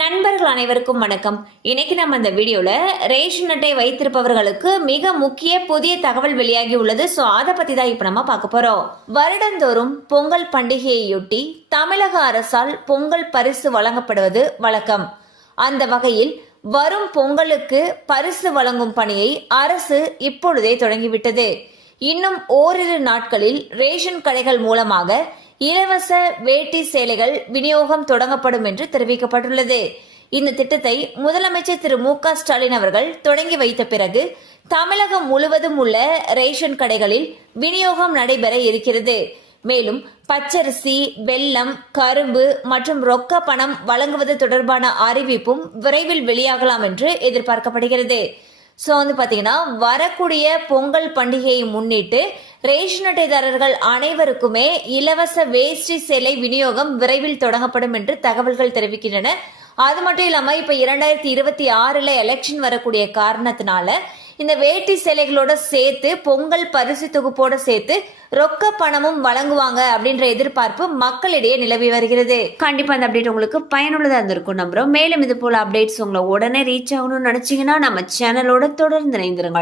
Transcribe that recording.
நண்பர்கள் அனைவருக்கும் வணக்கம். இன்னைக்கு நம்ம இந்த வீடியோல ரேஷன் அட்டை வைத்திருப்பவர்களுக்கு மிக முக்கிய புதிய தகவல் வெளியாகி உள்ளது. ஸோ அதை பத்தி தான் இப்போ நம்ம பார்க்க போறோம். வருடந்தோறும் பொங்கல் பண்டிகையையொட்டி தமிழக அரசால் பொங்கல் பரிசு வழங்கப்படுவது வழக்கம். அந்த வகையில் வரும் பொங்கலுக்கு பரிசு வழங்கும் பணியை அரசு இப்பொழுதே தொடங்கிவிட்டது. இன்னும் ஓரிரு நாட்களில் ரேஷன் கடைகள் மூலமாக இலவச வேட்டி சேலைகள் விநியோகம் தொடங்கப்படும் என்று தெரிவிக்கப்பட்டுள்ளது. இந்த திட்டத்தை முதலமைச்சர் திரு மு க ஸ்டாலின் அவர்கள் தொடங்கி வைத்த பிறகு தமிழகம் முழுவதும் உள்ள ரேஷன் கடைகளில் விநியோகம் நடைபெற இருக்கிறது. மேலும் பச்சரிசி வெல்லம் கரும்பு மற்றும் ரொக்க பணம் வழங்குவது தொடர்பான அறிவிப்பும் விரைவில் வெளியாகலாம் என்று எதிர்பார்க்கப்படுகிறது. ஸோ வந்து பார்த்தீங்கன்னா வரக்கூடிய பொங்கல் பண்டிகையை முன்னிட்டு ரேஷன் அட்டைதாரர்கள் அனைவருக்குமே இலவச வேஷ்டி சேலை விநியோகம் விரைவில் தொடங்கப்படும் என்று தகவல்கள் தெரிவிக்கின்றன. அது மட்டும் இல்லாமல் இப்போ இரண்டாயிரத்தி இருபத்தி ஆறில் எலெக்ஷன் வரக்கூடிய காரணத்தினால இந்த வேட்டி சேலைகளோட சேர்த்து பொங்கல் பரிசு தொகுப்போட சேர்த்து ரொக்க பணமும் வழங்குவாங்க அப்படின்ற எதிர்பார்ப்பு மக்களிடையே நிலவி வருகிறது. கண்டிப்பா அந்த அப்டேட் உங்களுக்கு பயனுள்ளதா இருந்திருக்கும் நம்புறோம். மேலும் இது போல அப்டேட்ஸ் உங்களை உடனே ரீச் ஆகணும்னு நினைச்சீங்கன்னா நம்ம சேனலோட தொடர்ந்து இணைந்திருங்கள்.